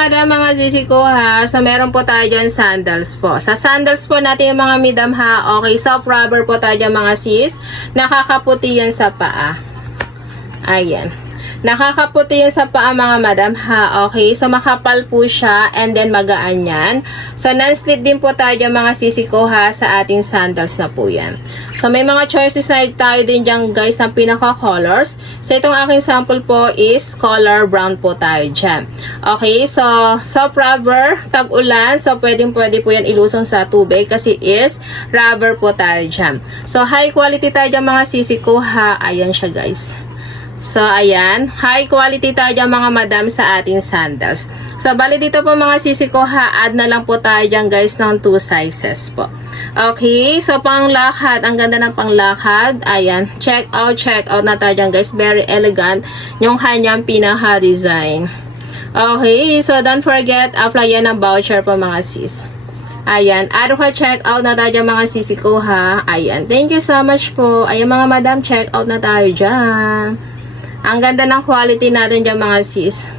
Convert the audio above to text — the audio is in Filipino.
madam, mga sisi ko ha. So, meron po tayo dyan sandals po. Sa sandals po natin yung mga madam ha. Okay, soft rubber po tayo dyan mga sis. Nakakaputi yan sa paa. Ayan. Nakakaputi yan sa paa mga madam ha. Okay, so makapal po siya and then magaan yan. So, non-slip din po tayo dyan mga sisi ko ha sa ating sandals na po yan. So, may mga choices na tayo din dyan guys ng pinaka-colors. So, itong aking sample po is color brown po tayo dyan. Okay, so soft rubber, tag-ulan. So, pwede po yan ilusong sa tubig kasi is rubber po tayo dyan. So, high quality tayo dyan mga sisi ko ha. Ayan siya guys. So, ayan. High quality tayo dyan mga madam sa ating sandals. So, bali dito po mga sisi ko ha, add na lang po tayo dyan guys ng 2 sizes po. Okay. So, panglakad. Ang ganda ng panglakad. Ayan. Check out na tayo dyan guys. Very elegant yung kanyang pinaka-design. Okay. So, don't forget, apply yan ng voucher po mga sis. Ayan. Add ko check out na tayo dyan mga sisi ko ha. Ayan. Thank you so much po. Ayan mga madam, check out na tayo dyan. Ang ganda ng quality natin dyan mga sis.